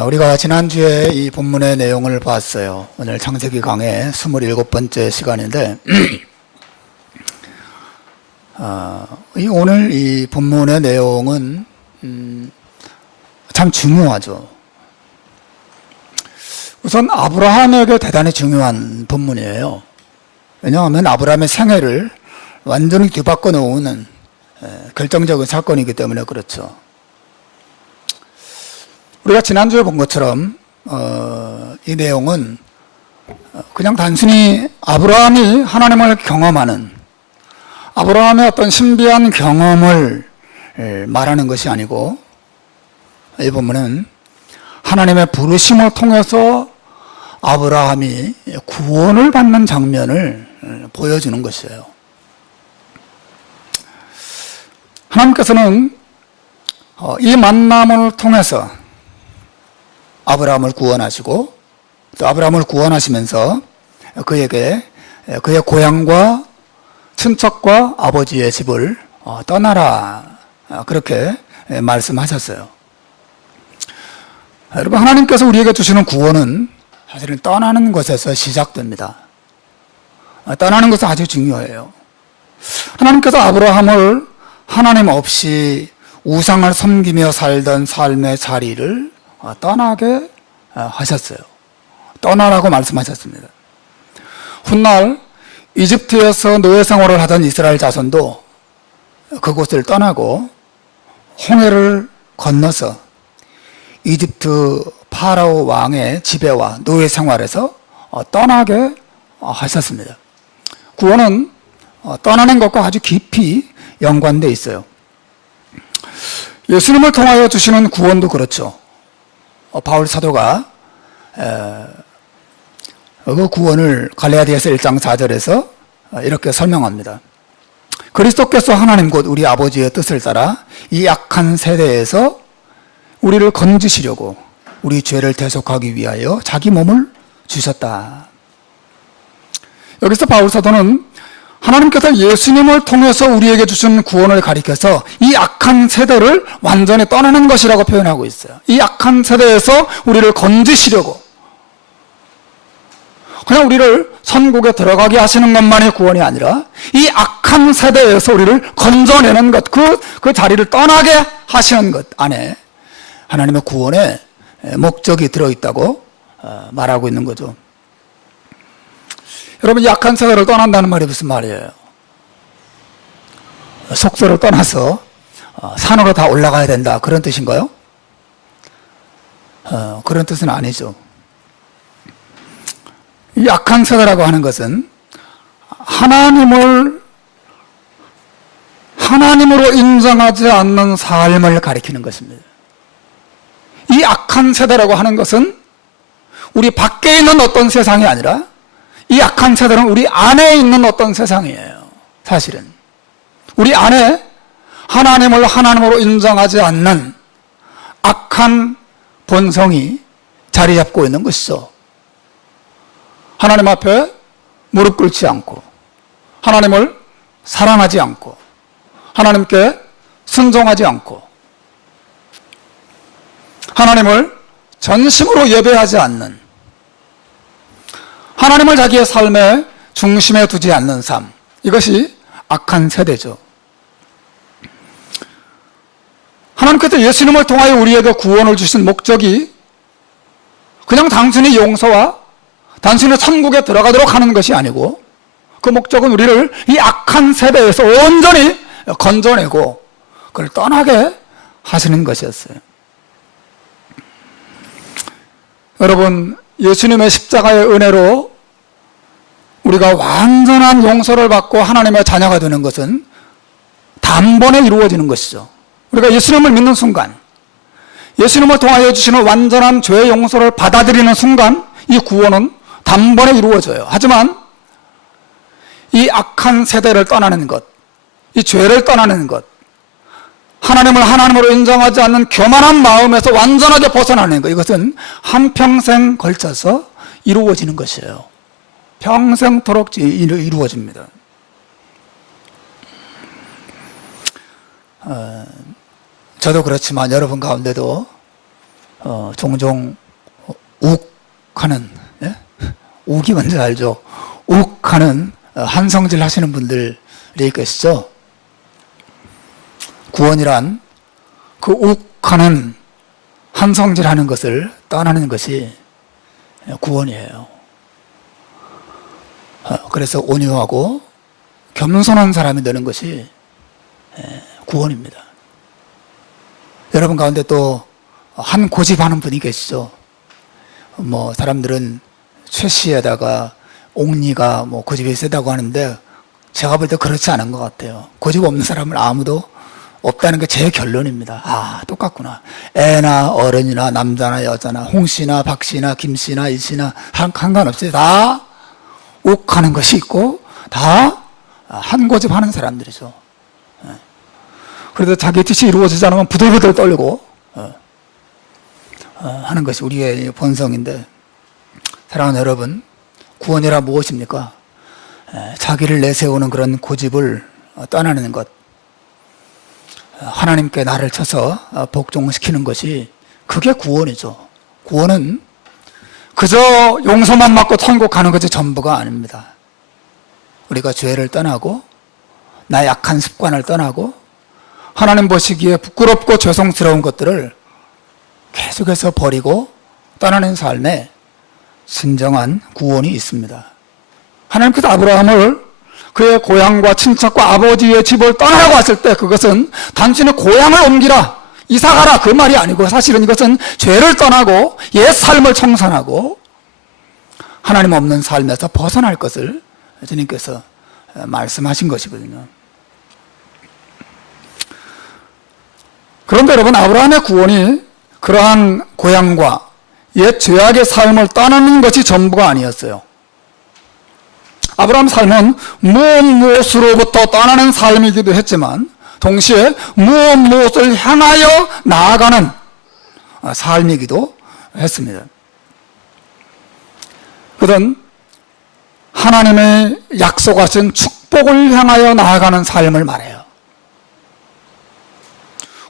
우리가 지난주에 이 본문의 내용을 봤어요. 오늘 창세기 강의 27번째 시간인데 오늘 이 본문의 내용은 참 중요하죠. 우선 아브라함에게 대단히 중요한 본문이에요. 왜냐하면 아브라함의 생애를 완전히 뒤바꿔 놓는 결정적인 사건이기 때문에 그렇죠. 우리가 지난주에 본 것처럼 이 내용은 그냥 단순히 아브라함이 하나님을 경험하는, 아브라함의 어떤 신비한 경험을 말하는 것이 아니고, 이 본문은 하나님의 부르심을 통해서 아브라함이 구원을 받는 장면을 보여주는 것이에요. 하나님께서는 이 만남을 통해서 아브라함을 구원하시고, 또 아브라함을 구원하시면서 그에게 그의 고향과 친척과 아버지의 집을 떠나라, 그렇게 말씀하셨어요. 여러분, 하나님께서 우리에게 주시는 구원은 사실은 떠나는 것에서 시작됩니다. 떠나는 것은 아주 중요해요. 하나님께서 아브라함을 하나님 없이 우상을 섬기며 살던 삶의 자리를 떠나게 하셨어요. 떠나라고 말씀하셨습니다. 훗날 이집트에서 노예 생활을 하던 이스라엘 자손도 그곳을 떠나고 홍해를 건너서 이집트 파라오 왕의 지배와 노예 생활에서 떠나게 하셨습니다. 구원은 떠나는 것과 아주 깊이 연관되어 있어요. 예수님을 통하여 주시는 구원도 그렇죠. 바울 사도가 그 구원을 갈라디아서 1장 4절에서 이렇게 설명합니다. 그리스도께서 하나님 곧 우리 아버지의 뜻을 따라 이 악한 세대에서 우리를 건지시려고 우리 죄를 대속하기 위하여 자기 몸을 주셨다. 여기서 바울 사도는 하나님께서 예수님을 통해서 우리에게 주신 구원을 가리켜서 이 악한 세대를 완전히 떠나는 것이라고 표현하고 있어요. 이 악한 세대에서 우리를 건지시려고, 그냥 우리를 천국에 들어가게 하시는 것만이 구원이 아니라 이 악한 세대에서 우리를 건져내는 것, 그 자리를 떠나게 하시는 것 안에 하나님의 구원의 목적이 들어있다고 말하고 있는 거죠. 여러분, 이 악한 세대를 떠난다는 말이 무슨 말이에요? 속세를 떠나서 산으로 다 올라가야 된다, 그런 뜻인가요? 그런 뜻은 아니죠. 이 악한 세대라고 하는 것은 하나님으로 인정하지 않는 삶을 가리키는 것입니다. 이 악한 세대라고 하는 것은 우리 밖에 있는 어떤 세상이 아니라 이 악한 세대는 우리 안에 있는 어떤 세상이에요. 사실은 우리 안에 하나님을 하나님으로 인정하지 않는 악한 본성이 자리 잡고 있는 것이죠. 하나님 앞에 무릎 꿇지 않고, 하나님을 사랑하지 않고, 하나님께 순종하지 않고, 하나님을 전심으로 예배하지 않는, 하나님을 자기의 삶의 중심에 두지 않는 삶, 이것이 악한 세대죠. 하나님께서 예수님을 통하여 우리에게 구원을 주신 목적이 그냥 단순히 용서와 단순히 천국에 들어가도록 하는 것이 아니고, 그 목적은 우리를 이 악한 세대에서 온전히 건져내고 그걸 떠나게 하시는 것이었어요. 여러분, 예수님의 십자가의 은혜로 우리가 완전한 용서를 받고 하나님의 자녀가 되는 것은 단번에 이루어지는 것이죠. 우리가 예수님을 믿는 순간, 예수님을 통하여 주시는 완전한 죄의 용서를 받아들이는 순간 이 구원은 단번에 이루어져요. 하지만 이 악한 세대를 떠나는 것, 이 죄를 떠나는 것, 하나님을 하나님으로 인정하지 않는 교만한 마음에서 완전하게 벗어나는 것, 이것은 한평생 걸쳐서 이루어지는 것이에요. 평생토록 이루어집니다. 저도 그렇지만 여러분 가운데도 종종 욱하는, 예? 욱이 뭔지 알죠? 욱하는 한성질 하시는 분들이 계시죠? 구원이란 그 욱하는 한성질 하는 것을 떠나는 것이 구원이에요. 그래서 온유하고 겸손한 사람이 되는 것이 구원입니다. 여러분 가운데 또 한 고집하는 분이 계시죠? 뭐 사람들은 최씨에다가 옥리가 뭐 고집이 세다고 하는데 제가 볼 때 그렇지 않은 것 같아요. 고집 없는 사람은 아무도 없다는 게 제 결론입니다. 아, 똑같구나. 애나 어른이나 남자나 여자나 홍씨나 박씨나 김씨나 이씨나 상관없이 다 욱하는 것이 있고 다 한 고집 하는 사람들이죠. 그래도 자기 뜻이 이루어지지 않으면 부들부들 떨고 하는 것이 우리의 본성인데, 사랑하는 여러분, 구원이라 무엇입니까? 자기를 내세우는 그런 고집을 떠나는 것, 하나님께 나를 쳐서 복종시키는 것이 그게 구원이죠. 구원은 그저 용서만 받고 천국 가는 것이 전부가 아닙니다. 우리가 죄를 떠나고 나의 약한 습관을 떠나고 하나님 보시기에 부끄럽고 죄송스러운 것들을 계속해서 버리고 떠나는 삶에 진정한 구원이 있습니다. 하나님께서 아브라함을 그의 고향과 친척과 아버지의 집을 떠나라고 했을 때 그것은 단순히 고향을 옮기라, 이사가라 그 말이 아니고, 사실은 이것은 죄를 떠나고 옛 삶을 청산하고 하나님 없는 삶에서 벗어날 것을 주님께서 말씀하신 것이거든요. 그런데 여러분, 아브라함의 구원이 그러한 고향과 옛 죄악의 삶을 떠나는 것이 전부가 아니었어요. 아브라함 삶은 무엇으로부터 떠나는 삶이기도 했지만 동시에 무엇을 향하여 나아가는 삶이기도 했습니다. 그는 하나님의 약속하신 축복을 향하여 나아가는 삶을 말해요.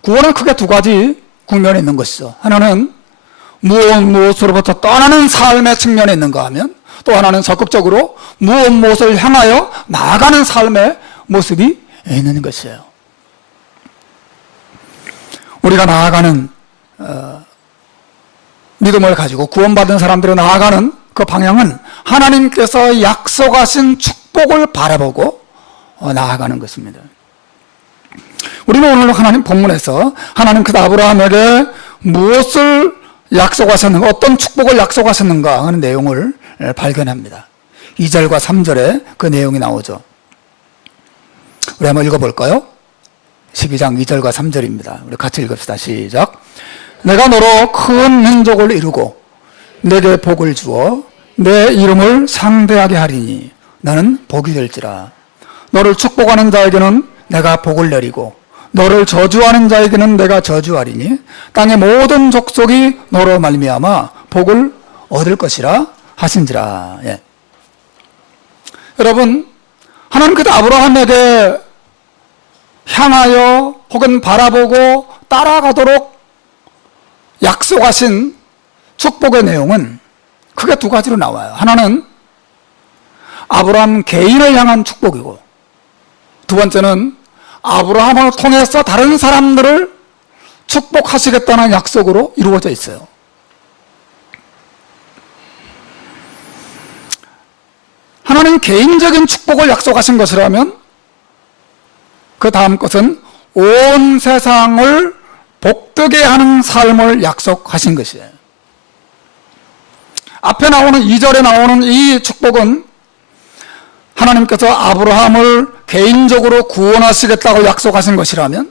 구원은 크게 두 가지 국면에 있는 것이죠. 하나는 무엇으로부터 떠나는 삶의 측면에 있는가 하면, 또 하나는 적극적으로 무엇을 향하여 나아가는 삶의 모습이 있는 것이에요. 우리가 나아가는 믿음을 가지고 구원받은 사람들이 나아가는 그 방향은 하나님께서 약속하신 축복을 바라보고 나아가는 것입니다. 우리는 오늘 하나님 본문에서 하나님께서 아브라함에게 무엇을 약속하셨는가, 어떤 축복을 약속하셨는가 하는 내용을 발견합니다. 2절과 3절에 그 내용이 나오죠. 우리 한번 읽어볼까요? 12장 2절과 3절입니다. 우리 같이 읽읍시다. 시작. 내가 너로 큰 민족을 이루고 내게 복을 주어 내 이름을 상대하게 하리니 너는 복이 될지라. 너를 축복하는 자에게는 내가 복을 내리고 너를 저주하는 자에게는 내가 저주하리니 땅의 모든 족속이 너로 말미암아 복을 얻을 것이라 하신지라. 예. 여러분, 하나님께서 아브라함에게 향하여 혹은 바라보고 따라가도록 약속하신 축복의 내용은 크게 두 가지로 나와요. 하나는 아브라함 개인을 향한 축복이고, 두 번째는 아브라함을 통해서 다른 사람들을 축복하시겠다는 약속으로 이루어져 있어요. 하나님 개인적인 축복을 약속하신 것이라면 그 다음 것은 온 세상을 복되게 하는 삶을 약속하신 것이에요. 앞에 나오는 2절에 나오는 이 축복은 하나님께서 아브라함을 개인적으로 구원하시겠다고 약속하신 것이라면,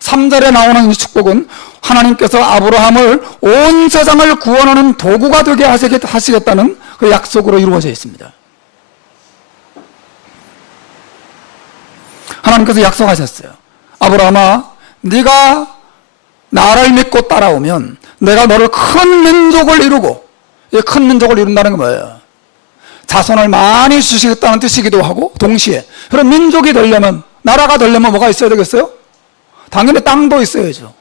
3절에 나오는 이 축복은 하나님께서 아브라함을 온 세상을 구원하는 도구가 되게 하시겠다는 그 약속으로 이루어져 있습니다. 하나님께서 약속하셨어요. 아브라함아, 네가 나를 믿고 따라오면 내가 너를 큰 민족을 이루고, 이 큰 민족을 이룬다는 건 뭐예요? 자손을 많이 주시겠다는 뜻이기도 하고, 동시에 그런 민족이 되려면, 나라가 되려면 뭐가 있어야 되겠어요? 당연히 땅도 있어야죠.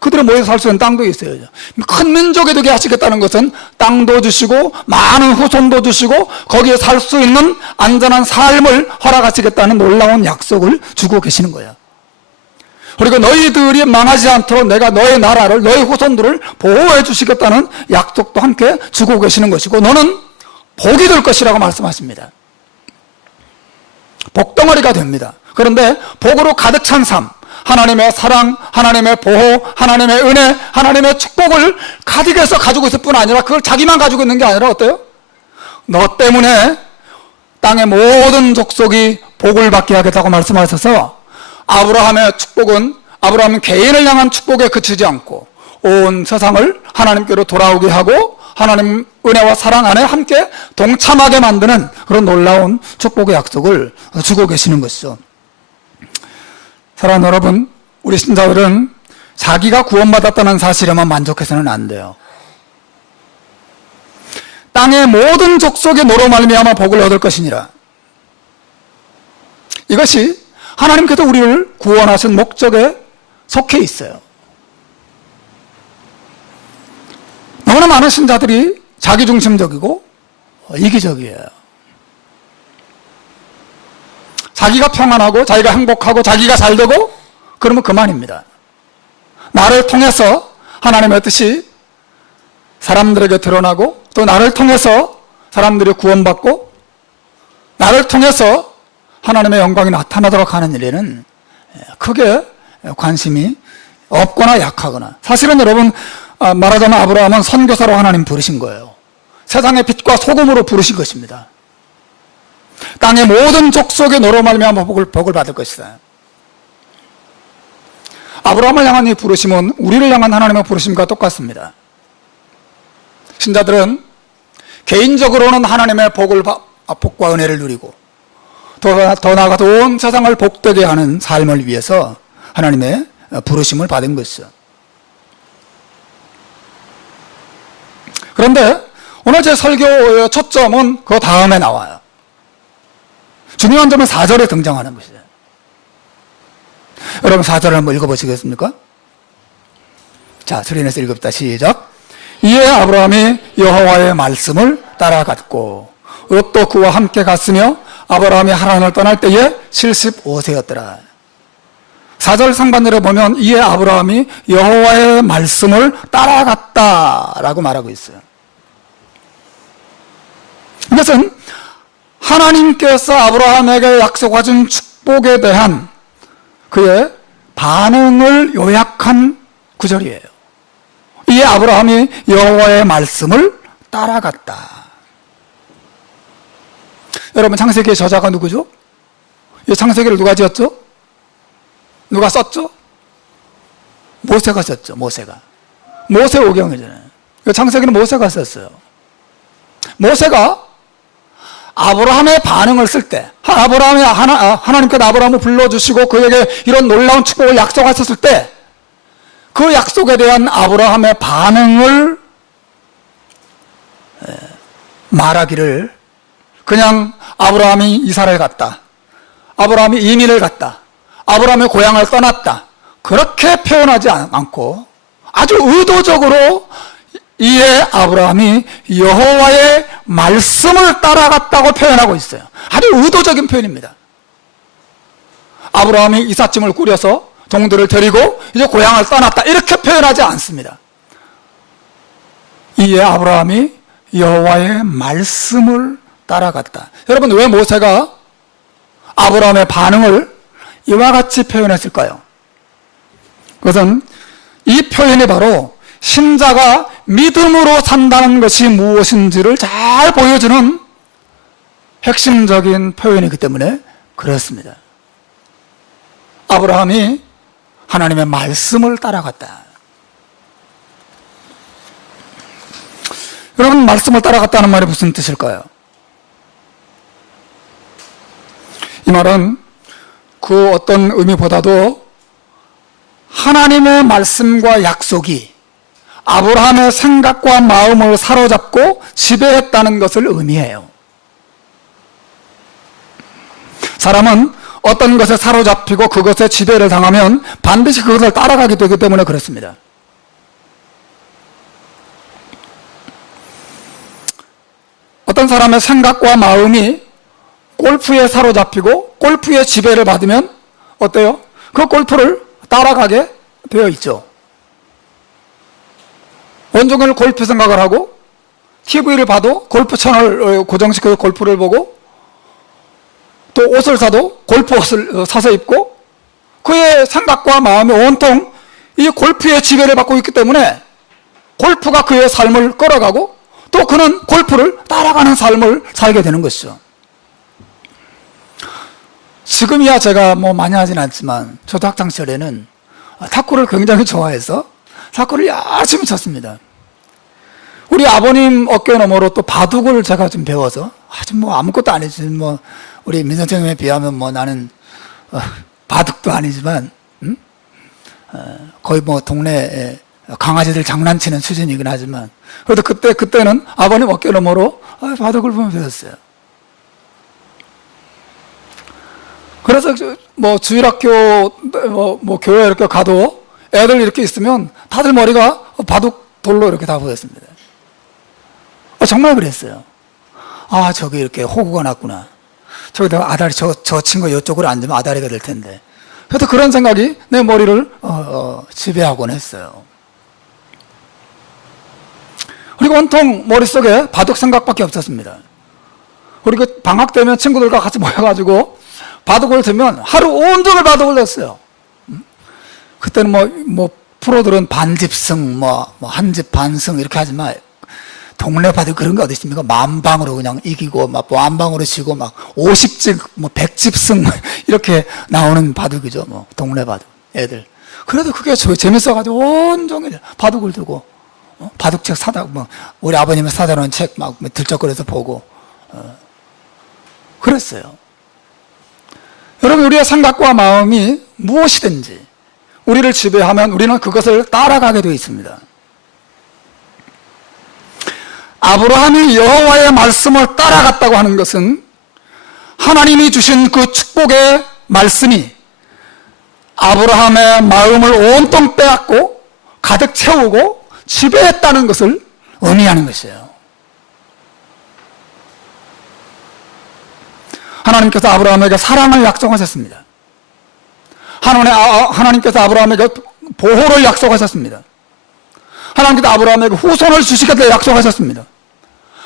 그들이 모여서 살 수 있는 땅도 있어야죠. 큰 민족이 되게 하시겠다는 것은 땅도 주시고 많은 후손도 주시고 거기에 살 수 있는 안전한 삶을 허락하시겠다는 놀라운 약속을 주고 계시는 거예요. 그리고 너희들이 망하지 않도록 내가 너의 나라를, 너의 후손들을 보호해 주시겠다는 약속도 함께 주고 계시는 것이고 너는 복이 될 것이라고 말씀하십니다. 복덩어리가 됩니다. 그런데 복으로 가득 찬 삶, 하나님의 사랑, 하나님의 보호, 하나님의 은혜, 하나님의 축복을 가득해서 가지고 있을 뿐 아니라 그걸 자기만 가지고 있는 게 아니라 어때요? 너 때문에 땅의 모든 족속이 복을 받게 하겠다고 말씀하셔서 아브라함의 축복은 아브라함은 개인을 향한 축복에 그치지 않고 온 세상을 하나님께로 돌아오게 하고 하나님 은혜와 사랑 안에 함께 동참하게 만드는 그런 놀라운 축복의 약속을 주고 계시는 것이죠. 사랑하는 여러분, 우리 신자들은 자기가 구원받았다는 사실에만 만족해서는 안 돼요. 땅의 모든 족속이 너로 말미암아 복을 얻을 것이니라. 이것이 하나님께서 우리를 구원하신 목적에 속해 있어요. 너무나 많은 신자들이 자기중심적이고 이기적이에요. 자기가 평안하고 자기가 행복하고 자기가 잘되고 그러면 그만입니다. 나를 통해서 하나님의 뜻이 사람들에게 드러나고 또 나를 통해서 사람들이 구원받고 나를 통해서 하나님의 영광이 나타나도록 하는 일에는 크게 관심이 없거나 약하거나, 사실은 여러분 말하자면 아브라함은 선교사로 하나님 부르신 거예요. 세상의 빛과 소금으로 부르신 것입니다. 땅의 모든 족속의 너로 말미암아 복을 받을 것이다. 아브라함을 향한 이 부르심은 우리를 향한 하나님의 부르심과 똑같습니다. 신자들은 개인적으로는 하나님의 복과 은혜를 누리고 더 나아가서 온 세상을 복되게 하는 삶을 위해서 하나님의 부르심을 받은 것이죠. 그런데 오늘 제 설교의 초점은 그 다음에 나와요. 중요한 점은 4절에 등장하는 것이죠. 여러분 4절을 한번 읽어보시겠습니까? 자, 소리내서 읽읍시다. 시작. 이에 아브라함이 여호와의 말씀을 따라갔고 롯도 그와 함께 갔으며 아브라함이 하란을 떠날 때에 75세였더라. 4절 상반절에 보면 이에 아브라함이 여호와의 말씀을 따라갔다라고 말하고 있어요. 이것은 하나님께서 아브라함에게 약속하신 축복에 대한 그의 반응을 요약한 구절이에요. 이에 아브라함이 여호와의 말씀을 따라갔다. 여러분, 창세기의 저자가 누구죠? 이 창세기를 누가 지었죠? 누가 썼죠? 모세가 썼죠. 모세오경이잖아요. 창세기는 모세가 썼어요. 모세가 아브라함의 반응을 쓸 때, 하나님께서 아브라함을 불러주시고 그에게 이런 놀라운 축복을 약속하셨을 때 그 약속에 대한 아브라함의 반응을 말하기를 그냥 아브라함이 이사를 갔다, 아브라함이 이민을 갔다, 아브라함의 고향을 떠났다, 그렇게 표현하지 않고 아주 의도적으로 이에 아브라함이 여호와의 말씀을 따라갔다고 표현하고 있어요. 아주 의도적인 표현입니다. 아브라함이 이삿짐을 꾸려서 종들을 데리고 이제 고향을 떠났다, 이렇게 표현하지 않습니다. 이에 아브라함이 여호와의 말씀을 따라갔다. 여러분, 왜 모세가 아브라함의 반응을 이와 같이 표현했을까요? 그것은 이 표현이 바로 신자가 믿음으로 산다는 것이 무엇인지를 잘 보여주는 핵심적인 표현이기 때문에 그렇습니다. 아브라함이 하나님의 말씀을 따라갔다. 여러분, 말씀을 따라갔다는 말이 무슨 뜻일까요? 이 말은 그 어떤 의미보다도 하나님의 말씀과 약속이 아브라함의 생각과 마음을 사로잡고 지배했다는 것을 의미해요. 사람은 어떤 것에 사로잡히고 그것에 지배를 당하면 반드시 그것을 따라가게 되기 때문에 그렇습니다. 어떤 사람의 생각과 마음이 골프에 사로잡히고 골프의 지배를 받으면 어때요? 그 골프를 따라가게 되어 있죠. 온종일 골프 생각을 하고 TV를 봐도 골프 채널 고정시켜서 골프를 보고 또 옷을 사도 골프 옷을 사서 입고 그의 생각과 마음이 온통 이 골프의 지배를 받고 있기 때문에 골프가 그의 삶을 끌어가고 또 그는 골프를 따라가는 삶을 살게 되는 것이죠. 지금이야 제가 뭐 많이 하진 않지만 저도 학창시절에는 탁구를 굉장히 좋아해서 탁구를 열심히 쳤습니다. 우리 아버님 어깨 너머로 또 바둑을 제가 좀 배워서 아주 뭐 아무것도 아니지 뭐 우리 민선생님에 비하면 뭐 나는 바둑도 아니지만 거의 뭐 동네 강아지들 장난치는 수준이긴 하지만 그래도 그때는 아버님 어깨 너머로 바둑을 보면 배웠어요. 그래서 뭐 주일학교 뭐 교회 이렇게 가도 애들 이렇게 있으면 다들 머리가 바둑 돌로 이렇게 다 보였습니다. 정말 그랬어요. 아, 저기 이렇게 호구가 났구나. 저기 내가 아다리, 저 친구 이쪽으로 앉으면 아다리가 될 텐데. 그래도 그런 생각이 내 머리를 지배하곤 했어요. 그리고 온통 머릿속에 바둑 생각밖에 없었습니다. 그리고 방학 되면 친구들과 같이 모여가지고 바둑을 두면 하루 온종일 바둑을 뒀어요. 그때는 뭐 프로들은 반집승, 뭐 한집 반승 이렇게 하지만 동네 바둑 그런 게 어디 있습니까? 만방으로 그냥 이기고 막 만방으로 지고 막 50집, 뭐 100집승 이렇게 나오는 바둑이죠. 뭐 동네 바둑 애들. 그래도 그게 재밌어가지고 온종일 바둑을 두고 바둑책 사다 뭐 우리 아버님이 사다 놓은 책 막 들쩍거려서 보고 그랬어요. 여러분, 우리의 생각과 마음이 무엇이든지 우리를 지배하면 우리는 그것을 따라가게 되어 있습니다. 아브라함이 여호와의 말씀을 따라갔다고 하는 것은 하나님이 주신 그 축복의 말씀이 아브라함의 마음을 온통 빼앗고 가득 채우고 지배했다는 것을 의미하는 것이에요. 하나님께서 아브라함에게 사랑을 약속하셨습니다. 하나님께서 아브라함에게 보호를 약속하셨습니다. 하나님께서 아브라함에게 후손을 주시겠다고 약속하셨습니다.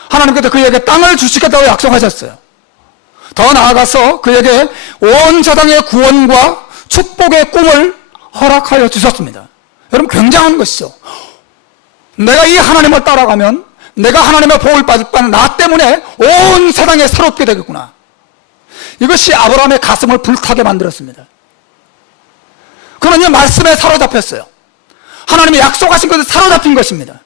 하나님께서 그에게 땅을 주시겠다고 약속하셨어요. 더 나아가서 그에게 온 세상의 구원과 축복의 꿈을 허락하여 주셨습니다. 여러분, 굉장한 것이죠. 내가 이 하나님을 따라가면 내가 하나님의 복을 받을 바는 나 때문에 온 세상에 새롭게 되겠구나. 이것이 아브라함의 가슴을 불타게 만들었습니다. 그는 이 말씀에 사로잡혔어요. 하나님이 약속하신 것에 사로잡힌 것입니다.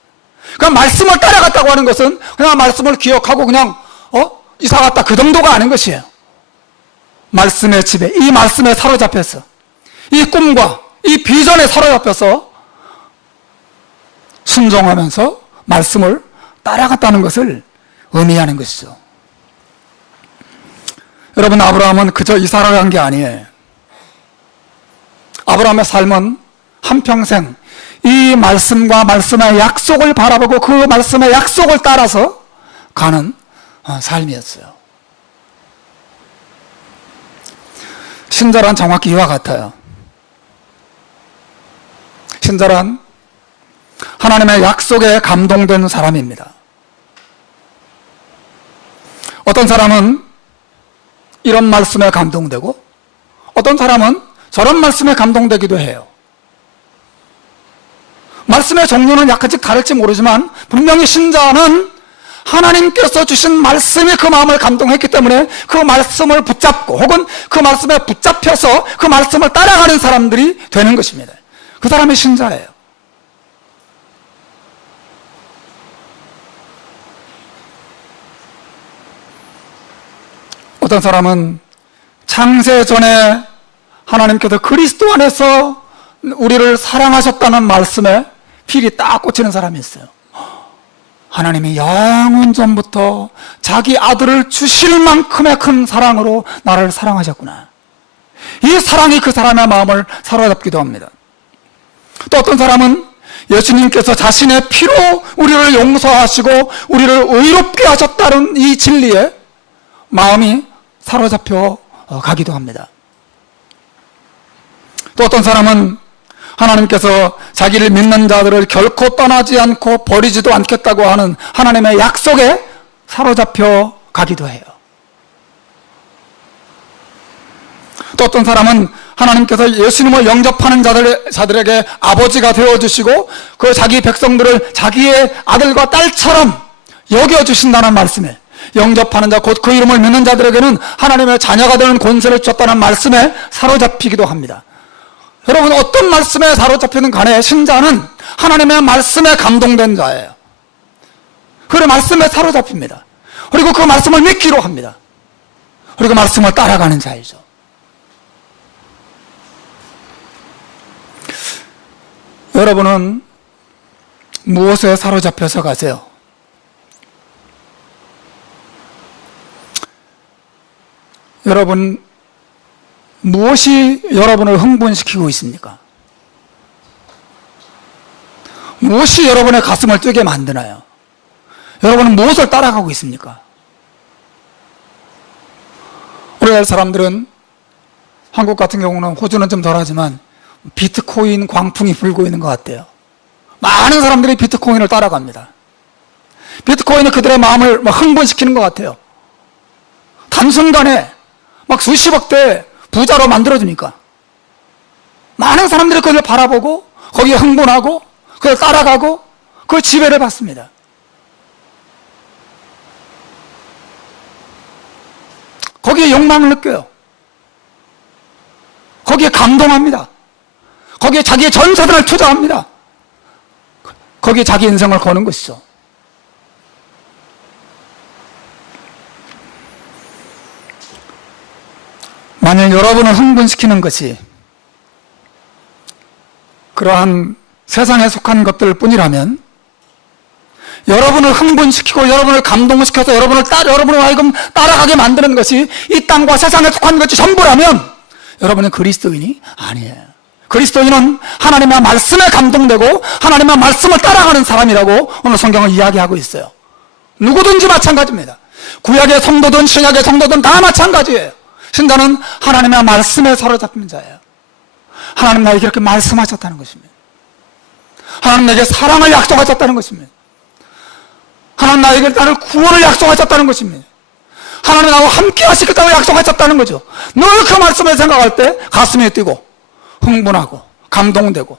그냥 말씀을 따라갔다고 하는 것은 그냥 말씀을 기억하고 그냥 이사 갔다 그 정도가 아닌 것이에요. 말씀의 지배, 이 말씀에 사로잡혀서 이 꿈과 이 비전에 사로잡혀서 순종하면서 말씀을 따라갔다는 것을 의미하는 것이죠. 여러분, 아브라함은 그저 이사를 간 게 아니에요. 아브라함의 삶은 한평생 이 말씀과 말씀의 약속을 바라보고 그 말씀의 약속을 따라서 가는 삶이었어요. 신자란 정확히 이와 같아요. 신자란 하나님의 약속에 감동된 사람입니다. 어떤 사람은 이런 말씀에 감동되고 어떤 사람은 저런 말씀에 감동되기도 해요. 말씀의 종류는 약간씩 다를지 모르지만 분명히 신자는 하나님께서 주신 말씀이 그 마음을 감동했기 때문에 그 말씀을 붙잡고 혹은 그 말씀에 붙잡혀서 그 말씀을 따라가는 사람들이 되는 것입니다. 그 사람이 신자예요. 어떤 사람은 창세 전에 하나님께서 그리스도 안에서 우리를 사랑하셨다는 말씀에 필이 딱 꽂히는 사람이 있어요. 하나님이 영원 전부터 자기 아들을 주실 만큼의 큰 사랑으로 나를 사랑하셨구나. 이 사랑이 그 사람의 마음을 사로잡기도 합니다. 또 어떤 사람은 예수님께서 자신의 피로 우리를 용서하시고 우리를 의롭게 하셨다는 이 진리에 마음이 사로잡혀 가기도 합니다. 또 어떤 사람은 하나님께서 자기를 믿는 자들을 결코 떠나지 않고 버리지도 않겠다고 하는 하나님의 약속에 사로잡혀 가기도 해요. 또 어떤 사람은 하나님께서 예수님을 영접하는 자들에게 아버지가 되어주시고 그 자기 백성들을 자기의 아들과 딸처럼 여겨주신다는 말씀에, 영접하는 자, 곧 그 이름을 믿는 자들에게는 하나님의 자녀가 되는 권세를 줬다는 말씀에 사로잡히기도 합니다. 여러분, 어떤 말씀에 사로잡히는 간에 신자는 하나님의 말씀에 감동된 자예요. 그 말씀에 사로잡힙니다. 그리고 그 말씀을 믿기로 합니다. 그리고 말씀을 따라가는 자이죠. 여러분은 무엇에 사로잡혀서 가세요? 여러분, 무엇이 여러분을 흥분시키고 있습니까? 무엇이 여러분의 가슴을 뛰게 만드나요? 여러분은 무엇을 따라가고 있습니까? 우리나라 사람들은, 한국 같은 경우는, 호주는 좀 덜하지만 비트코인 광풍이 불고 있는 것 같아요. 많은 사람들이 비트코인을 따라갑니다. 비트코인이 그들의 마음을 막 흥분시키는 것 같아요. 단순간에 막 수십억대 부자로 만들어주니까 많은 사람들이 그걸 바라보고 거기에 흥분하고 그걸 따라가고 그걸 지배를 받습니다. 거기에 욕망을 느껴요. 거기에 감동합니다. 거기에 자기의 전 재산을 투자합니다. 거기에 자기 인생을 거는 것이죠. 만약 여러분을 흥분시키는 것이 그러한 세상에 속한 것들 뿐이라면, 여러분을 흥분시키고 여러분을 감동시켜서 여러분을 하여금 따라가게 만드는 것이 이 땅과 세상에 속한 것이 전부라면 여러분은 그리스도인이 아니에요. 그리스도인은 하나님의 말씀에 감동되고 하나님의 말씀을 따라가는 사람이라고 오늘 성경은 이야기하고 있어요. 누구든지 마찬가지입니다. 구약의 성도든 신약의 성도든 다 마찬가지예요. 신자는 하나님의 말씀에 사로잡힌 자예요. 하나님 나에게 이렇게 말씀하셨다는 것입니다. 하나님 나에게 사랑을 약속하셨다는 것입니다. 하나님 나에게 나를 구원을 약속하셨다는 것입니다. 하나님 나와 함께 하시겠다고 약속하셨다는 거죠. 늘 그 말씀을 생각할 때 가슴이 뛰고 흥분하고 감동되고,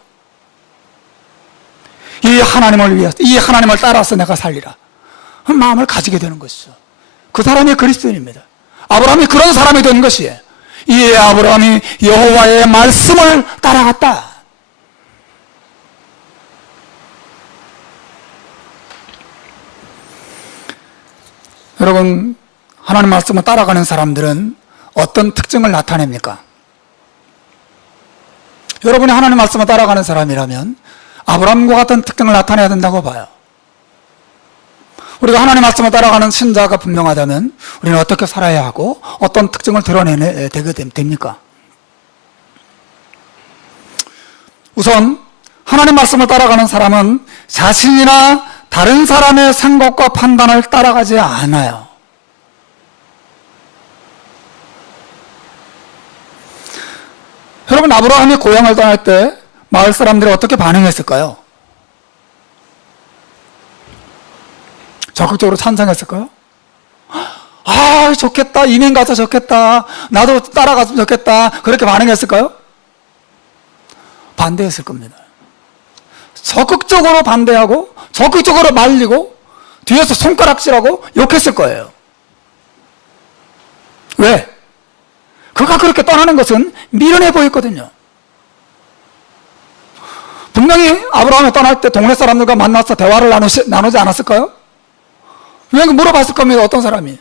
이 하나님을 위해서, 이 하나님을 따라서 내가 살리라 그 마음을 가지게 되는 것이죠. 그 사람이 그리스도인입니다. 아브라함이 그런 사람이 된 것이에요. 이 아브라함이 여호와의 말씀을 따라갔다. 여러분, 하나님 말씀을 따라가는 사람들은 어떤 특징을 나타냅니까? 여러분이 하나님 말씀을 따라가는 사람이라면 아브라함과 같은 특징을 나타내야 된다고 봐요. 우리가 하나님 말씀을 따라가는 신자가 분명하다면 우리는 어떻게 살아야 하고 어떤 특징을 드러내야 됩니까? 우선 하나님 말씀을 따라가는 사람은 자신이나 다른 사람의 생각과 판단을 따라가지 않아요. 여러분, 아브라함이 고향을 떠날 때 마을 사람들이 어떻게 반응했을까요? 적극적으로 찬성했을까요? 아, 좋겠다. 이민 가서 좋겠다. 나도 따라갔으면 좋겠다. 그렇게 반응했을까요? 반대했을 겁니다. 적극적으로 반대하고 적극적으로 말리고 뒤에서 손가락질하고 욕했을 거예요. 왜? 그가 그렇게 떠나는 것은 미련해 보였거든요. 분명히 아브라함이 떠날 때 동네 사람들과 만나서 대화를 나누지 않았을까요? 왜 물어봤을 겁니다. 어떤 사람이.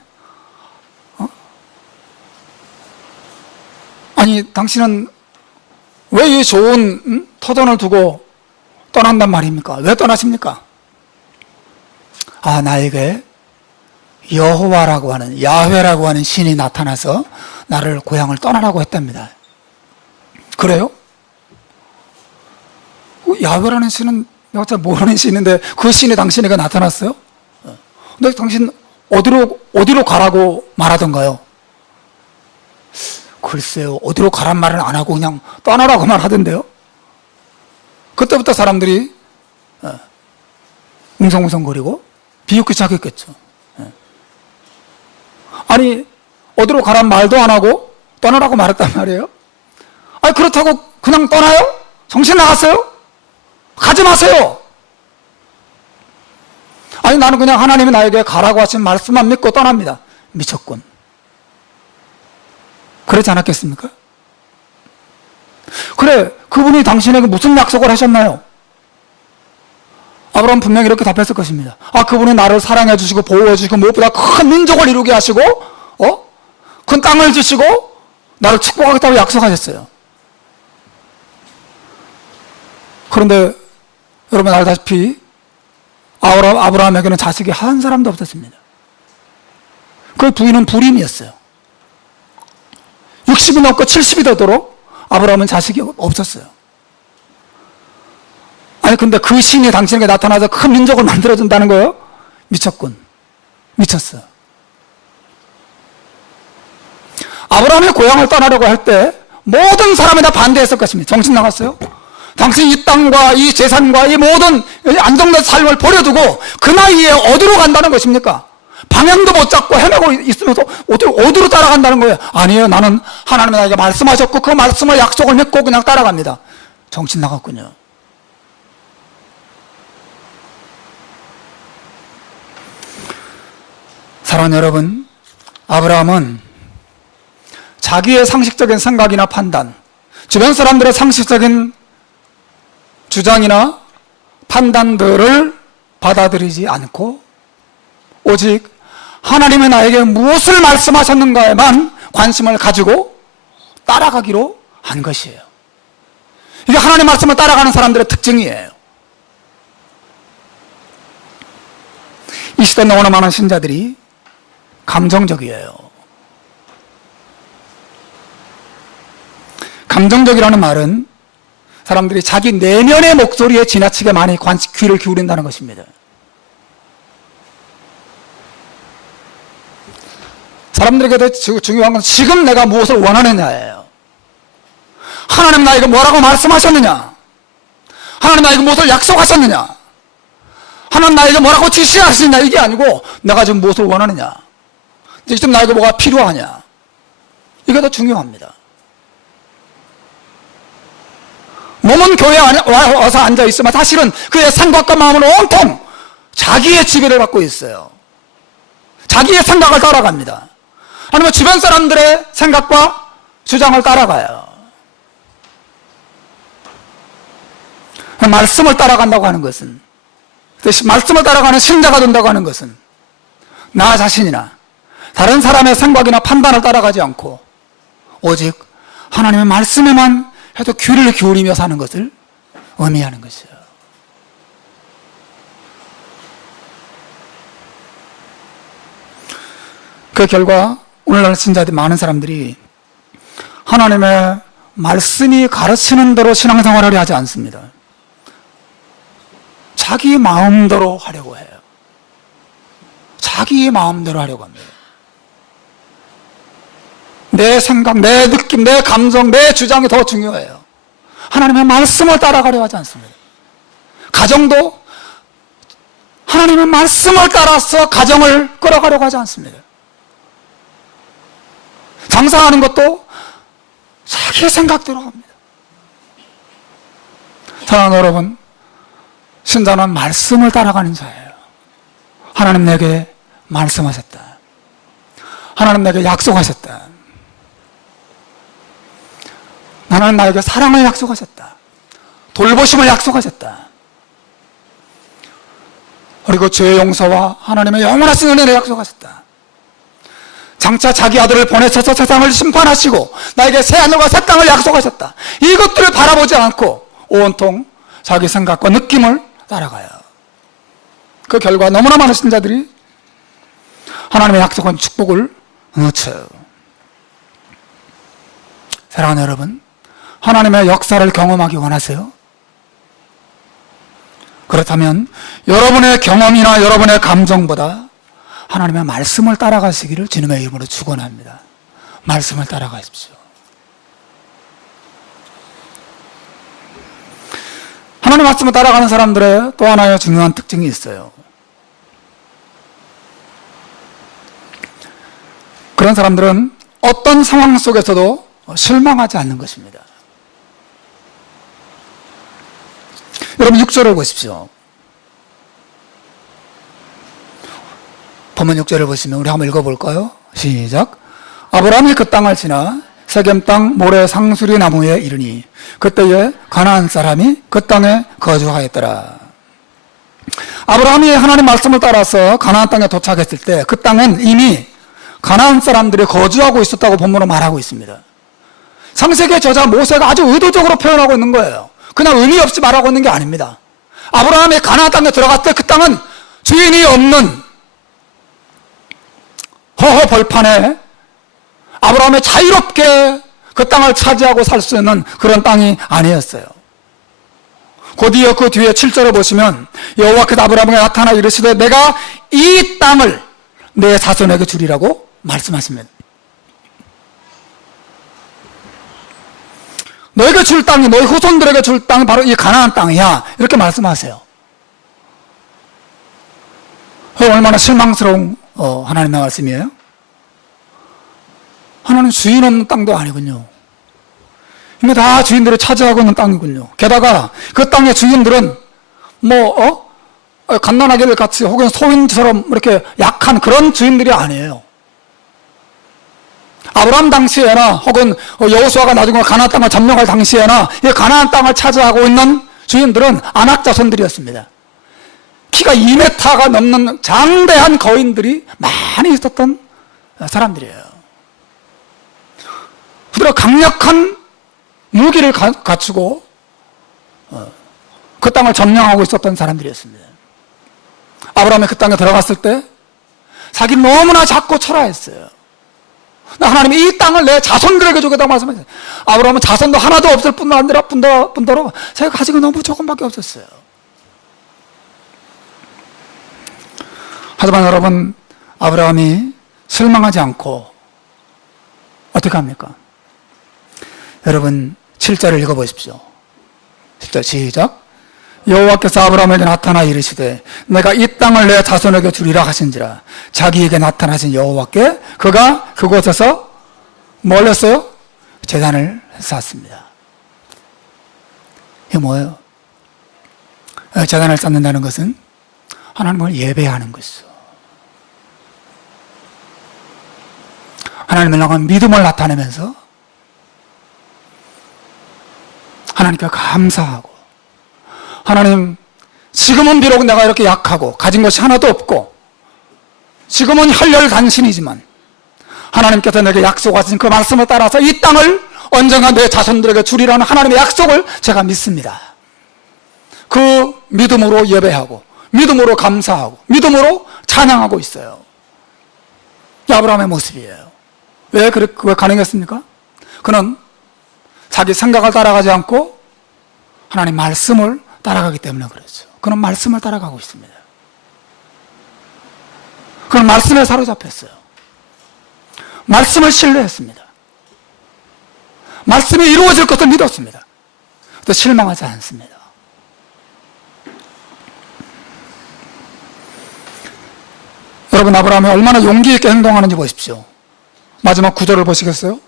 아니, 당신은 왜 이 좋은 터전을 두고 떠난단 말입니까? 왜 떠나십니까? 아, 나에게 여호와라고 하는, 야훼라고 하는 신이 나타나서 나를 고향을 떠나라고 했답니다. 그래요? 야훼라는 신은 내가 잘 모르는 시인인데 그 시인이 당신에게 나타났어요? 근데 당신 어디로 가라고 말하던가요? 글쎄요, 어디로 가란 말은 안 하고 그냥 떠나라고 말하던데요? 그때부터 사람들이 웅성웅성거리고 비웃기 시작했겠죠. 아니, 어디로 가란 말도 안 하고 떠나라고 말했단 말이에요? 아니, 그렇다고 그냥 떠나요? 정신 나갔어요? 가지 마세요! 아니, 나는 그냥 하나님이 나에게 가라고 하신 말씀만 믿고 떠납니다. 미쳤군. 그러지 않았겠습니까? 그래, 그분이 당신에게 무슨 약속을 하셨나요? 아브라함 분명히 이렇게 답했을 것입니다. 아, 그분이 나를 사랑해 주시고 보호해 주시고 무엇보다 큰 민족을 이루게 하시고 큰 땅을 주시고 나를 축복하겠다고 약속하셨어요. 그런데 여러분 알다시피 아브라함에게는 자식이 한 사람도 없었습니다. 그 부인은 불임이었어요. 60이 넘고 70이 되도록 아브라함은 자식이 없었어요. 아니, 근데 그 신이 당신에게 나타나서 큰 민족을 만들어준다는 거예요? 미쳤군. 미쳤어요. 아브라함의 고향을 떠나려고 할 때 모든 사람이 다 반대했을 것입니다. 정신 나갔어요? 당신 이 땅과 이 재산과 이 모든 안정된 삶을 버려두고 그 나이에 어디로 간다는 것입니까? 방향도 못 잡고 헤매고 있으면서 어디로 따라간다는 거예요? 아니에요. 나는 하나님이 나에게 말씀하셨고 그 말씀을 약속을 믿고 그냥 따라갑니다. 정신 나갔군요. 사랑하는 여러분, 아브라함은 자기의 상식적인 생각이나 판단, 주변 사람들의 상식적인 주장이나 판단들을 받아들이지 않고 오직 하나님이 나에게 무엇을 말씀하셨는가에만 관심을 가지고 따라가기로 한 것이에요. 이게 하나님 말씀을 따라가는 사람들의 특징이에요. 이 시대 너무나 많은 신자들이 감정적이에요. 감정적이라는 말은 사람들이 자기 내면의 목소리에 지나치게 많이 귀를 기울인다는 것입니다. 사람들에게 중요한 건 지금 내가 무엇을 원하느냐예요. 하나님 나에게 뭐라고 말씀하셨느냐? 하나님 나에게 무엇을 약속하셨느냐? 하나님 나에게 뭐라고 지시하시느냐? 이게 아니고 내가 지금 무엇을 원하느냐? 지금 나에게 뭐가 필요하냐? 이게 더 중요합니다. 몸은 교회에 와서 앉아있으면 사실은 그의 생각과 마음은 온통 자기의 지배를 받고 있어요. 자기의 생각을 따라갑니다. 아니면 주변 사람들의 생각과 주장을 따라가요. 말씀을 따라간다고 하는 것은, 말씀을 따라가는 신자가 된다고 하는 것은 나 자신이나 다른 사람의 생각이나 판단을 따라가지 않고 오직 하나님의 말씀에만 해도 귀를 기울이며 사는 것을 의미하는 것이에요. 그 결과 오늘날 신자들 많은 사람들이 하나님의 말씀이 가르치는 대로 신앙생활을 하지 않습니다. 자기 마음대로 하려고 해요. 자기 마음대로 하려고 합니다. 내 생각, 내 느낌, 내 감정, 내 주장이 더 중요해요. 하나님의 말씀을 따라가려 하지 않습니다. 가정도 하나님의 말씀을 따라서 가정을 끌어가려고 하지 않습니다. 장사하는 것도 자기 생각대로 합니다. 사랑하는 여러분, 신자는 말씀을 따라가는 자예요. 하나님 내게 말씀하셨다. 하나님 내게 약속하셨다. 하나님 나에게 사랑을 약속하셨다. 돌보심을 약속하셨다. 그리고 죄의 용서와 하나님의 영원하신 은혜를 약속하셨다. 장차 자기 아들을 보내셔서 세상을 심판하시고 나에게 새 하늘과 새 땅을 약속하셨다. 이것들을 바라보지 않고 온통 자기 생각과 느낌을 따라가요. 그 결과 너무나 많은 신자들이 하나님의 약속한 축복을 놓쳐요. 사랑하는 여러분, 하나님의 역사를 경험하기 원하세요? 그렇다면 여러분의 경험이나 여러분의 감정보다 하나님의 말씀을 따라가시기를 주님의 이름으로 축원합니다. 말씀을 따라가십시오. 하나님 말씀을 따라가는 사람들의 또 하나의 중요한 특징이 있어요. 그런 사람들은 어떤 상황 속에서도 실망하지 않는 것입니다. 여러분 6절을 보십시오. 본문 6절을 보시면 우리 한번 읽어볼까요? 시작. 아브라함이 그 땅을 지나 세겜 땅 모래 상수리 나무에 이르니 그때에 가나안 사람이 그 땅에 거주하였더라. 아브라함이 하나님 말씀을 따라서 가나안 땅에 도착했을 때 그 땅은 이미 가나안 사람들이 거주하고 있었다고 본문으로 말하고 있습니다. 창세기 저자 모세가 아주 의도적으로 표현하고 있는 거예요. 그냥 의미 없이 말하고 있는 게 아닙니다. 아브라함이 가나안 땅에 들어갔을 때 그 땅은 주인이 없는 허허 벌판에 아브라함이 자유롭게 그 땅을 차지하고 살 수 있는 그런 땅이 아니었어요. 곧이어 그 뒤에 7절을 보시면 여호와께서 아브라함에게 나타나 이르시되 내가 이 땅을 내 자손에게 주리라고 말씀하십니다. 너에게 줄 땅이, 너희 후손들에게 줄 땅이 바로 이 가나안 땅이야, 이렇게 말씀하세요. 얼마나 실망스러운 하나님의 말씀이에요? 하나님 주인 없는 땅도 아니군요. 이미 다 주인들이 차지하고 있는 땅이군요. 게다가 그 땅의 주인들은 갓난아기들 같이 혹은 소인처럼 이렇게 약한 그런 주인들이 아니에요. 아브라함 당시에나 혹은 여호수아가 나중에 가나안 땅을 점령할 당시에나 이 가나안 땅을 차지하고 있는 주인들은 아낙 자손들이었습니다. 키가 2m가 넘는 장대한 거인들이 많이 있었던 사람들이에요. 그들은 강력한 무기를 갖추고 그 땅을 점령하고 있었던 사람들이었습니다. 아브라함이 그 땅에 들어갔을 때 자기 너무나 작고 초라했어요. 하나님이 이 땅을 내 자손들에게 주겠다고 말씀하셨어요. 아브라함은 자손도 하나도 없을 뿐더러 자기가 가지고 너무 조금밖에 없었어요. 하지만 여러분, 아브라함이 실망하지 않고 어떻게 합니까? 여러분 7절을 읽어보십시오. 10절 시작. 여호와께서 아브라함에게 나타나 이르시되 내가 이 땅을 내 자손에게 주리라 하신지라. 자기에게 나타나신 여호와께 그가 그곳에서 뭘 했어요? 제단을 쌓습니다. 이게 뭐예요? 제단을 쌓는다는 것은 하나님을 예배하는 것이죠. 하나님을 향한 믿음을 나타내면서 하나님께 감사하고, 하나님, 지금은 비록 내가 이렇게 약하고 가진 것이 하나도 없고 지금은 혈혈단신이지만 하나님께서 내게 약속하신 그 말씀을 따라서 이 땅을 언젠가 내 자손들에게 주리라는 하나님의 약속을 제가 믿습니다. 그 믿음으로 예배하고 믿음으로 감사하고 믿음으로 찬양하고 있어요. 이 아브라함의 모습이에요. 왜 그게 가능했습니까? 그는 자기 생각을 따라가지 않고 하나님 말씀을 따라가기 때문에 그렇죠. 그는 말씀을 따라가고 있습니다. 그는 말씀에 사로잡혔어요. 말씀을 신뢰했습니다. 말씀이 이루어질 것을 믿었습니다. 또 실망하지 않습니다. 여러분, 아브라함이 얼마나 용기 있게 행동하는지 보십시오. 마지막 9절을 보시겠어요?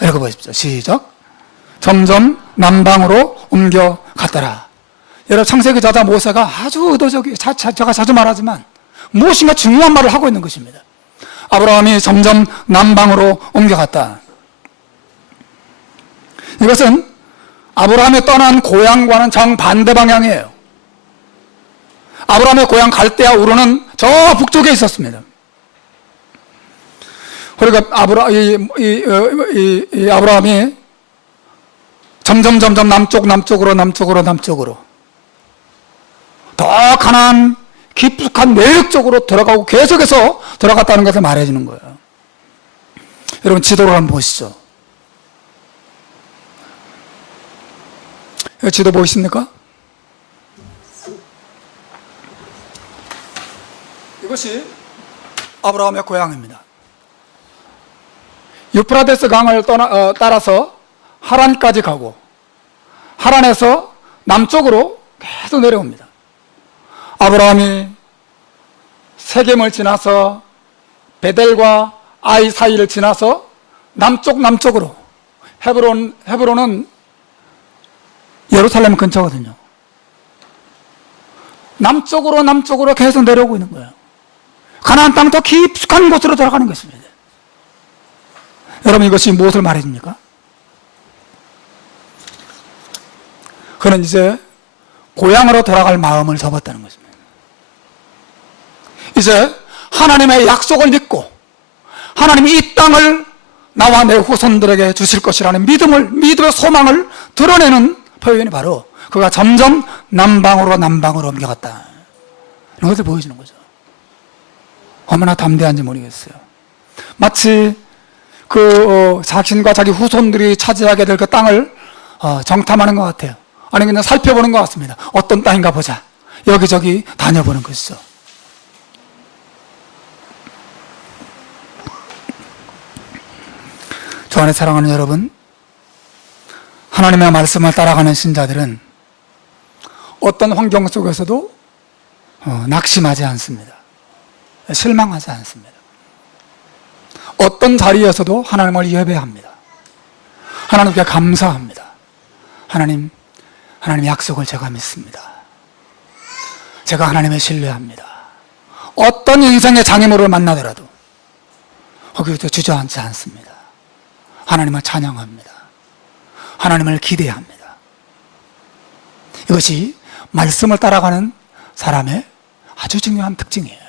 읽어보십시오. 시작. 점점 남방으로 옮겨갔더라. 여러분, 창세기 저자 모세가 아주 의도적이, 제가 자주 말하지만 무엇인가 중요한 말을 하고 있는 것입니다. 아브라함이 점점 남방으로 옮겨갔다. 이것은 아브라함이 떠난 고향과는 정반대 방향이에요. 아브라함의 고향 갈대아 우르는 저 북쪽에 있었습니다. 그러니까 아브라함이 점점 남쪽으로 더 가나안 깊숙한 내륙 쪽으로 들어가고 계속해서 들어갔다는 것을 말해주는 거예요. 여러분, 지도를 한번 보시죠. 지도 보이십니까? 이것이 아브라함의 고향입니다. 유프라데스 강을 따라서 하란까지 가고 하란에서 남쪽으로 계속 내려옵니다. 아브라함이 세겜을 지나서 베델과 아이 사이를 지나서 남쪽으로 헤브론은 예루살렘 근처거든요. 남쪽으로 계속 내려오고 있는 거예요. 가나안 땅 더 깊숙한 곳으로 들어가는 것입니다. 여러분, 이것이 무엇을 말해줍니까? 그는 이제 고향으로 돌아갈 마음을 접었다는 것입니다. 이제 하나님의 약속을 믿고 하나님이 이 땅을 나와 내 후손들에게 주실 것이라는 믿음의 소망을 드러내는 표현이 바로 그가 점점 남방으로 옮겨갔다. 이런 것을 보여주는 거죠. 얼마나 담대한지 모르겠어요. 마치 자신과 자기 후손들이 차지하게 될 그 땅을 정탐하는 것 같아요. 아니, 그냥 살펴보는 것 같습니다. 어떤 땅인가 보자. 여기저기 다녀보는 것이죠. 저 안에 사랑하는 여러분, 하나님의 말씀을 따라가는 신자들은 어떤 환경 속에서도 낙심하지 않습니다. 실망하지 않습니다. 어떤 자리에서도 하나님을 예배합니다. 하나님께 감사합니다. 하나님 약속을 제가 믿습니다. 제가 하나님을 신뢰합니다. 어떤 인생의 장애물을 만나더라도 거기서 주저앉지 않습니다. 하나님을 찬양합니다. 하나님을 기대합니다. 이것이 말씀을 따라가는 사람의 아주 중요한 특징이에요.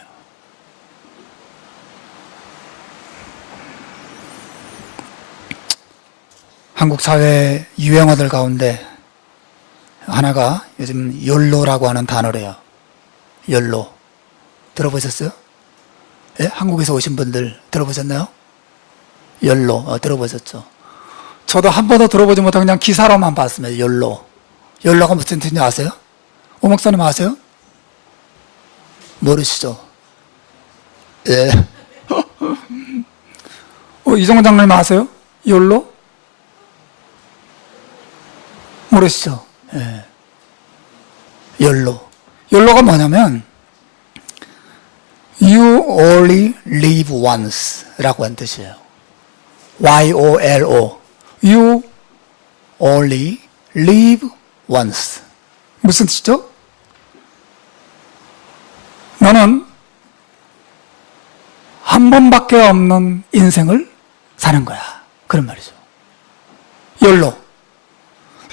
한국 사회 유행어들 가운데 하나가 요즘 욜로라고 하는 단어래요. 욜로. 들어보셨어요? 예? 한국에서 오신 분들 들어보셨나요? 욜로. 들어보셨죠? 저도 한 번도 들어보지 못하고 그냥 기사로만 봤습니다. 욜로. 욜로가 무슨 뜻인지 아세요? 오 목사님 아세요? 모르시죠? 예. 이종원 장로님 아세요? 욜로? 모르시죠? 예. 욜로가 뭐냐면 You only live once 라고 하는 뜻이에요. YOLO. You only live once. 무슨 뜻이죠? 너는 한 번밖에 없는 인생을 사는 거야. 그런 말이죠. 욜로.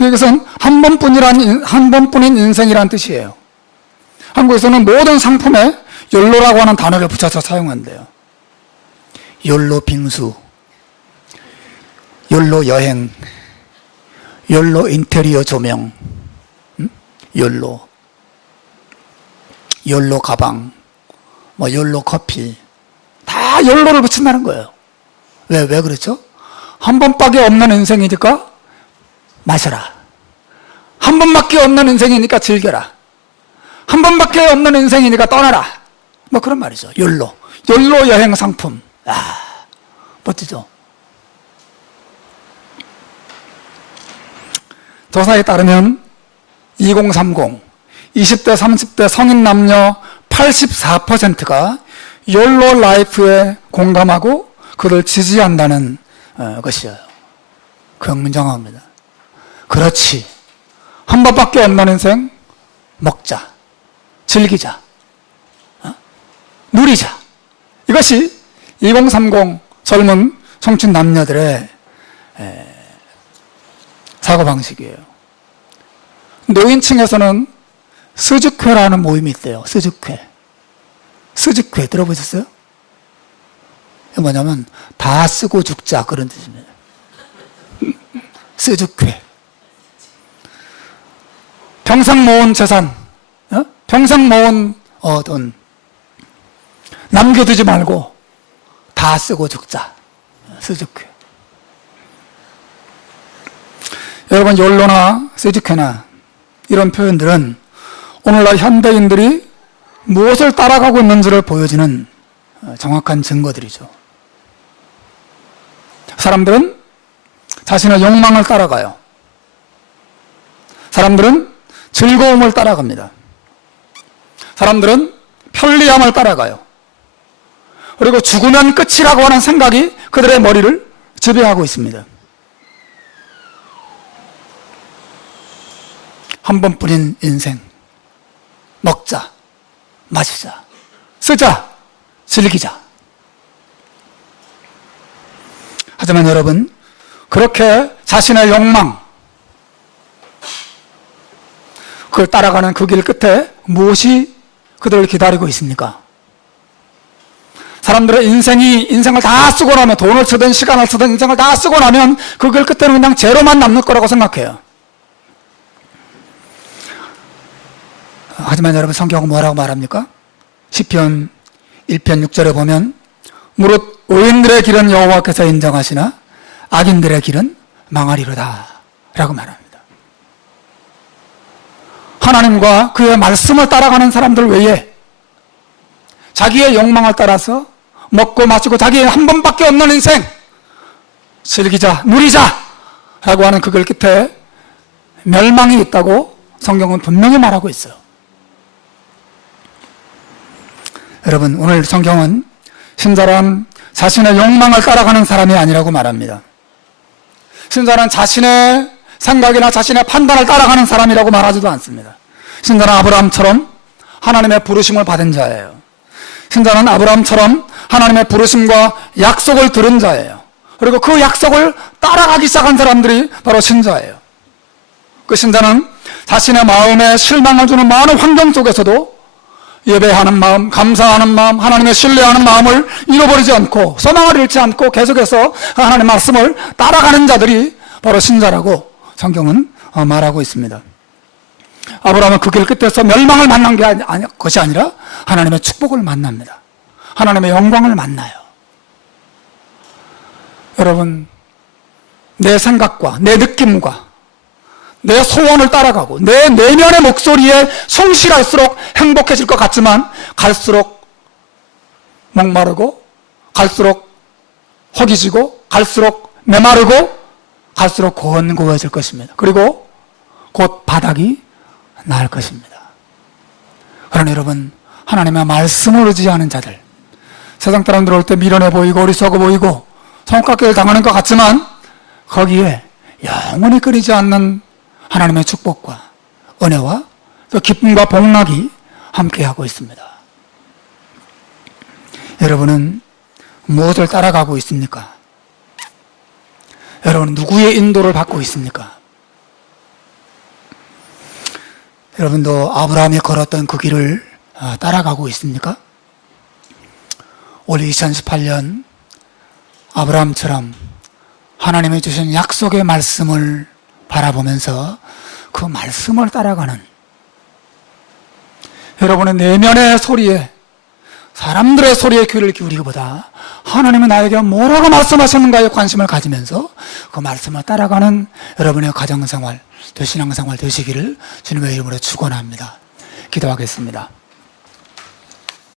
이것은 한 번뿐인 인생이라는 뜻이에요. 한국에서는 모든 상품에 욜로라고 하는 단어를 붙여서 사용한대요. 욜로 빙수, 욜로 여행, 욜로 인테리어 조명, 욜로 가방, 욜로 커피, 다 욜로를 붙인다는 거예요. 왜 그렇죠? 한 번밖에 없는 인생이니까 마셔라. 한 번밖에 없는 인생이니까 즐겨라. 한 번밖에 없는 인생이니까 떠나라. 그런 말이죠. 욜로 여행 상품. 멋지죠? 조사에 따르면 2030, 20대, 30대 성인 남녀 84%가 욜로 라이프에 공감하고 그를 지지한다는 것이에요. 굉장합니다. 그렇지. 한 번밖에 없는 인생 먹자. 즐기자. 누리자. 이것이 2030 젊은 청춘 남녀들의 사고방식이에요. 노인층에서는 스즈쾌라는 모임이 있대요. 스즈쾌 들어보셨어요? 이게 뭐냐면 다 쓰고 죽자 그런 뜻입니다. 스즈쾌. 평생 모은 재산, 평생 모은 돈 남겨두지 말고 다 쓰고 죽자. 스즈쾌. 여러분, 욜로나 스즈쾌나 이런 표현들은 오늘날 현대인들이 무엇을 따라가고 있는지를 보여주는 정확한 증거들이죠. 사람들은 자신의 욕망을 따라가요. 사람들은 즐거움을 따라갑니다. 사람들은 편리함을 따라가요. 그리고 죽으면 끝이라고 하는 생각이 그들의 머리를 지배하고 있습니다. 한 번뿐인 인생, 먹자, 마시자, 쓰자, 즐기자. 하지만 여러분, 그렇게 자신의 욕망, 그걸 따라가는 그 길 끝에 무엇이 그들을 기다리고 있습니까? 사람들의 인생을 다 쓰고 나면, 돈을 쓰든 시간을 쓰든 인생을 다 쓰고 나면 그 길 끝에는 그냥 제로만 남는 거라고 생각해요. 하지만 여러분, 성경은 뭐라고 말합니까? 시편 1편 6절에 보면 무릇 의인들의 길은 여호와께서 인정하시나 악인들의 길은 망하리로다 라고 말합니다. 하나님과 그의 말씀을 따라가는 사람들 외에 자기의 욕망을 따라서 먹고 마시고 자기의 한 번밖에 없는 인생 즐기자, 누리자 라고 하는 그 길 끝에 멸망이 있다고 성경은 분명히 말하고 있어요. 여러분, 오늘 성경은 신자란 자신의 욕망을 따라가는 사람이 아니라고 말합니다. 신자는 자신의 생각이나 자신의 판단을 따라가는 사람이라고 말하지도 않습니다. 신자는 아브라함처럼 하나님의 부르심을 받은 자예요. 신자는 아브라함처럼 하나님의 부르심과 약속을 들은 자예요. 그리고 그 약속을 따라가기 시작한 사람들이 바로 신자예요. 그 신자는 자신의 마음에 실망을 주는 많은 환경 속에서도 예배하는 마음, 감사하는 마음, 하나님의 신뢰하는 마음을 잃어버리지 않고 소망을 잃지 않고 계속해서 하나님의 말씀을 따라가는 자들이 바로 신자라고 성경은 말하고 있습니다. 아브라함은 그 길 끝에서 멸망을 만난 것이 아니라 하나님의 축복을 만납니다. 하나님의 영광을 만나요. 여러분, 내 생각과 내 느낌과 내 소원을 따라가고 내 내면의 목소리에 성실할수록 행복해질 것 같지만 갈수록 목마르고 갈수록 허기지고 갈수록 메마르고 갈수록 곤고해질 것입니다. 그리고 곧 바닥이 날 것입니다. 그러나 여러분, 하나님의 말씀을 의지하는 자들, 세상 사람들 올 때 미련해 보이고 어리석어 보이고 손가락질 당하는 것 같지만 거기에 영원히 끊이지 않는 하나님의 축복과 은혜와 또 기쁨과 복락이 함께하고 있습니다. 여러분은 무엇을 따라가고 있습니까? 여러분은 누구의 인도를 받고 있습니까? 여러분도 아브라함이 걸었던 그 길을 따라가고 있습니까? 올 2018년 아브라함처럼 하나님이 주신 약속의 말씀을 바라보면서 그 말씀을 따라가는 여러분의 내면의 소리에, 사람들의 소리에 귀를 기울이기보다 하나님이 나에게 뭐라고 말씀하셨는가에 관심을 가지면서 그 말씀을 따라가는 여러분의 가정생활, 또 신앙생활 되시기를 주님의 이름으로 축원합니다. 기도하겠습니다.